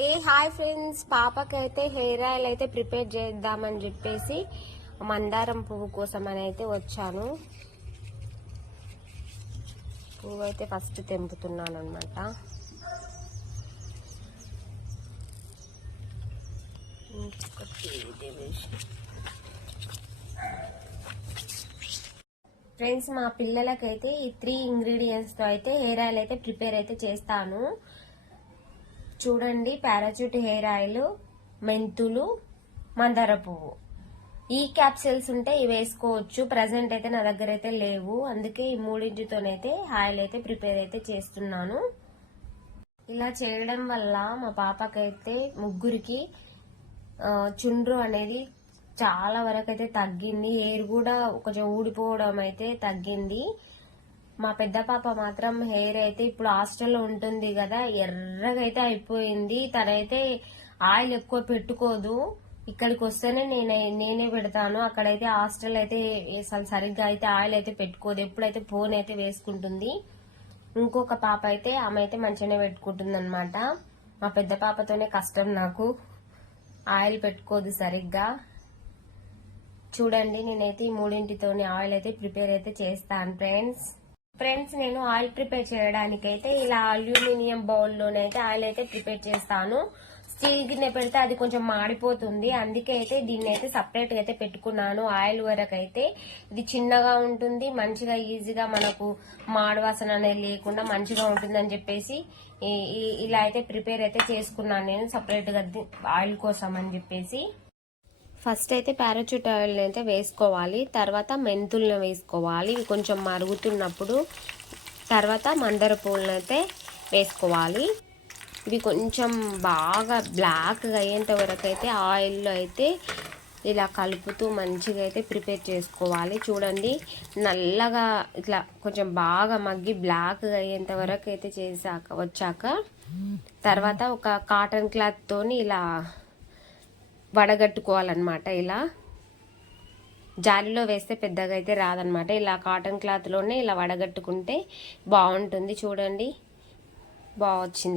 Hi friends, పాపకైతే hair oil అయితే prepare చేద్దామని చెప్పేసి మందారం పువ్వు కోసం అని అయితే వచ్చాను. పువ్వు అయితే ఫస్ట్ తెంపుతున్నాను అనమాట. ఫ్రెండ్స్, మా పిల్లలకైతే ఈ 3 ఇంగ్రీడియంట్స్తో అయితే హెయిర్ ఆయిల్ అయితే ప్రిపేర్ అయితే చేస్తాను. చూడండి, పారాచూట్ హెయిర్ ఆయిల్, మెంతులు, మందార పువ్వు. ఈ క్యాప్సిల్స్ ఉంటే ఇవి వేసుకోవచ్చు. ప్రజెంట్ అయితే నా దగ్గర అయితే లేవు, అందుకే ఈ మూడింటితోనైతే ఆయిల్ అయితే ప్రిపేర్ అయితే చేస్తున్నాను. ఇలా చేయడం వల్ల మా పాపకైతే ముగ్గురికి చుండ్రు అనేది చాలా వరకు అయితే తగ్గింది. హెయిర్ కూడా కొంచెం ఊడిపోవడం అయితే తగ్గింది. మా పెద్ద పాప మాత్రం హెయిర్ అయితే ఇప్పుడు హాస్టల్లో ఉంటుంది కదా, ఎర్రగా అయితే అయిపోయింది. తనైతే ఆయిల్ ఎక్కువ పెట్టుకోదు. ఇక్కడికి వస్తేనే నేనే పెడతాను. అక్కడైతే హాస్టల్ అయితే సరిగ్గా అయితే ఆయిల్ అయితే పెట్టుకోదు. ఎప్పుడైతే ఫోన్ అయితే వేసుకుంటుంది. ఇంకొక పాప అయితే ఆమె అయితే మంచిగానే పెట్టుకుంటుంది అనమాట. మా పెద్ద పాపతోనే కష్టం నాకు, ఆయిల్ పెట్టుకోదు సరిగ్గా. చూడండి, నేనైతే ఈ మూడింటితోని ఆయిల్ అయితే ప్రిపేర్ అయితే చేస్తాను ఫ్రెండ్స్. నేను ఆయిల్ ప్రిపేర్ చేయడానికైతే ఇలా అల్యూమినియం బౌల్లోనైతే ఆయిల్ అయితే ప్రిపేర్ చేస్తాను. స్టీల్ గిన్నె పెడితే అది కొంచెం మాడిపోతుంది, అందుకే అయితే దీన్ని అయితే సపరేట్ గా అయితే పెట్టుకున్నాను. ఆయిల్ వరకు అయితే ఇది చిన్నగా ఉంటుంది, మంచిగా ఈజీగా మనకు మాడవాసన అనేది లేకుండా మంచిగా ఉంటుంది అని చెప్పేసి ఇలా అయితే ప్రిపేర్ అయితే చేసుకున్నాను నేను సపరేట్ గా ఆయిల్ కోసం అని చెప్పేసి. ఫస్ట్ అయితే పారాచూట్ ఆయిల్ని అయితే వేసుకోవాలి. తర్వాత మెంతులను వేసుకోవాలి. ఇవి కొంచెం మరుగుతున్నప్పుడు తర్వాత మందార పువ్వులను అయితే వేసుకోవాలి. ఇవి కొంచెం బాగా బ్లాక్గా అయ్యేంత వరకు అయితే ఆయిల్లో అయితే ఇలా కలుపుతూ మంచిగా అయితే ప్రిపేర్ చేసుకోవాలి. చూడండి, నల్లగా ఇట్లా కొంచెం బాగా మగ్గి బ్లాక్గా అయ్యేంత వరకు అయితే వచ్చాక తర్వాత ఒక కాటన్ క్లాత్తోని ఇలా వడగట్టుకోవాలన్నమాట. ఇలా జాలిలో వేస్తే పెద్దగా అయితే రాదనమాట. ఇలా కాటన్ క్లాత్లోనే ఇలా వడగట్టుకుంటే బాగుంటుంది. చూడండి, బాగా వచ్చింది.